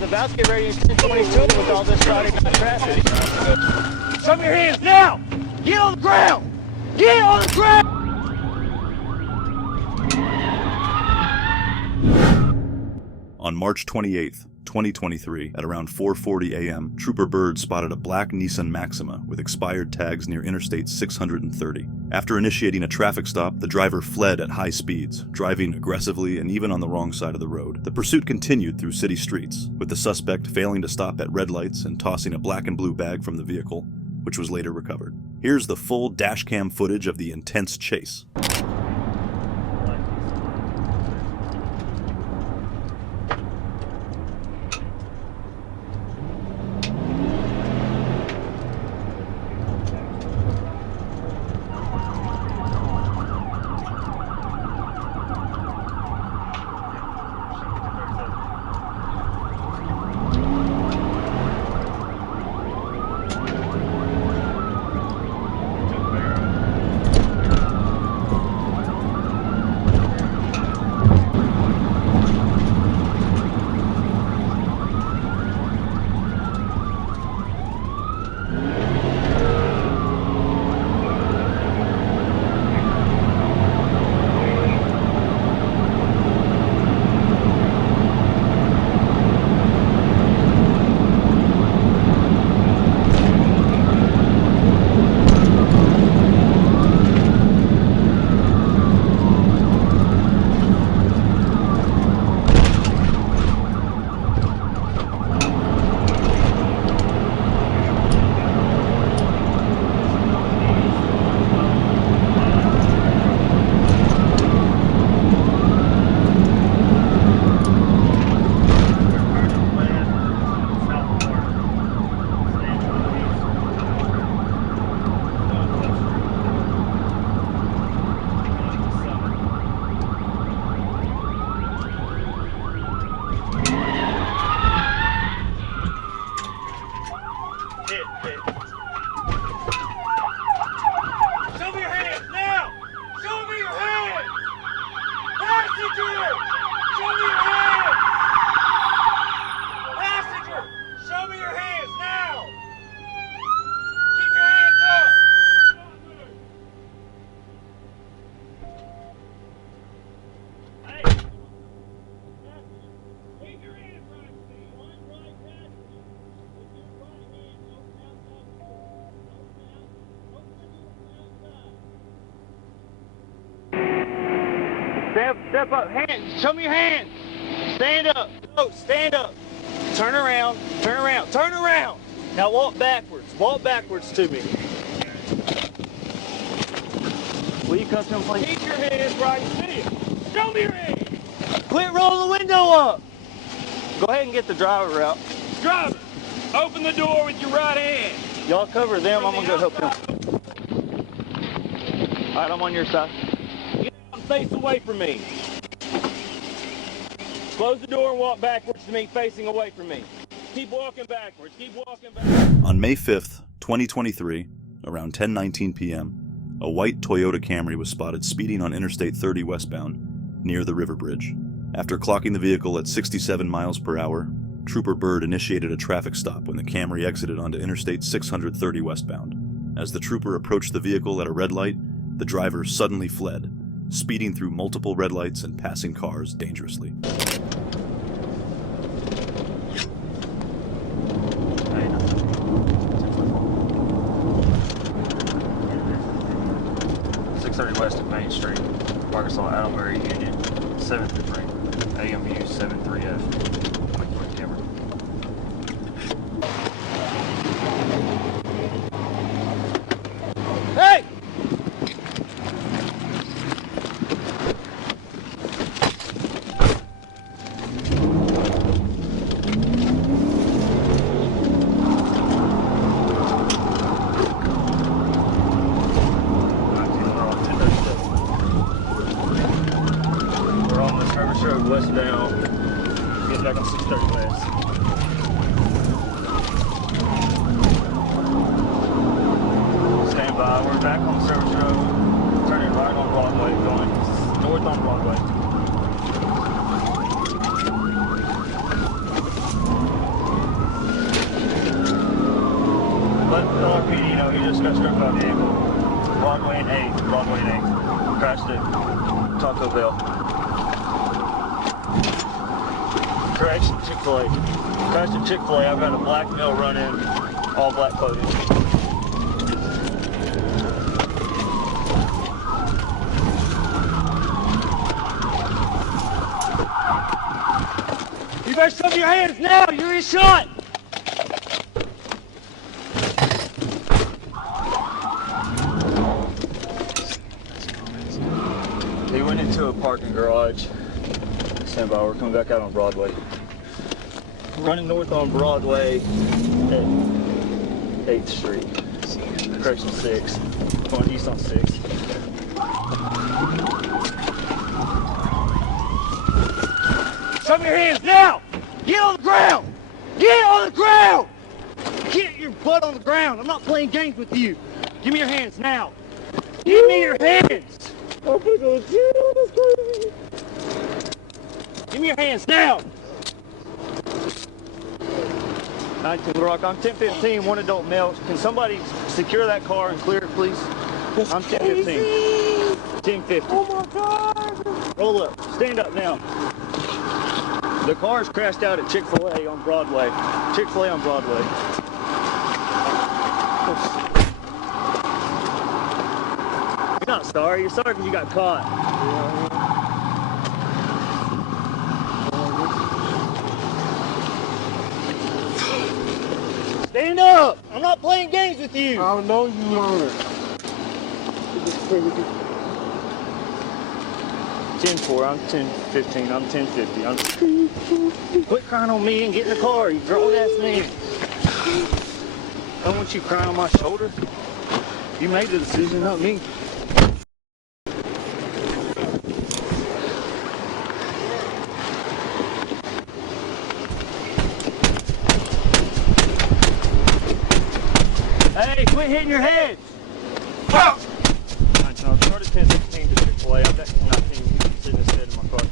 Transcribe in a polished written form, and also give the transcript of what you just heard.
was about to get ready to 1022 with all this Friday night traffic. Show me your hands now! Get on the ground! Get on the ground! On March 28th, 2023, at around 4:40 a.m., Trooper Byrd spotted a black Nissan Maxima with expired tags near Interstate 630. After initiating a traffic stop, the driver fled at high speeds, driving aggressively and even on the wrong side of the road. The pursuit continued through city streets, with the suspect failing to stop at red lights and tossing a black and blue bag from the vehicle, which was later recovered. Here's the full dashcam footage of the intense chase. Step up, hands, show me your hands. Stand up, oh, stand up. Turn around, turn around, turn around. Now walk backwards to me. Will you come to him, please? Keep your hands right here. Show me your hands. Quit rolling the window up. Go ahead and get the driver out. Driver, open the door with your right hand. Y'all cover them, I'm gonna go help them. All right, I'm on your side. Get out and face away from me. Close the door and walk backwards to me, facing away from me. Keep walking backwards, keep walking backwards. On May 5th, 2023, around 10:19 p.m., a white Toyota Camry was spotted speeding on Interstate 30 westbound, near the River Bridge. After clocking the vehicle at 67 miles per hour, Trooper Byrd initiated a traffic stop when the Camry exited onto Interstate 630 westbound. As the trooper approached the vehicle at a red light, the driver suddenly fled, speeding through multiple red lights and passing cars dangerously. West of Main Street, Arkansas, Albury, Union, 7th ring, AMU 73F. Camera. Hey! West down, get back on 630 West. Stand by, we're back on the service road, turning right on Broadway, going north on Broadway. Just got struck by a vehicle. Broadway and 8th. Broadway and 8th. Crashed at Taco Bell. Correction, Chick-fil-A. Crashed at Chick-fil-A. I've got a black male run in, all black clothing. You better show me your hands now. You're in shot. He went into a parking garage. Stand by, we're coming back out on Broadway. Running north on Broadway at 8th Street. Correction 6. Going east on 6. Show me your hands now. Get on the ground. Get on the ground. Get your butt on the ground. I'm not playing games with you. Give me your hands now. Give me your hands. I'm gonna go to jail. That's crazy. Give me your hands now. 19 Little Rock. I'm 1015, one adult male. Can somebody secure that car and clear it, please? I'm 1015. 1050. Oh my God! Roll up. Stand up now. The car's crashed out at Chick-fil-A on Broadway. Chick-fil-A on Broadway. You're not sorry. You're sorry because you got caught. Stand up! I'm not playing games with you! I know you aren't. 10-4, I'm 10-15, I'm 10-50. Quit crying on me and get in the car, you grown ass man. I don't want you crying on my shoulder. You made the decision, not me. Hey, quit hitting your head! I started 10-16 to Chick-fil-A. I've got 19 sitting instead in my car.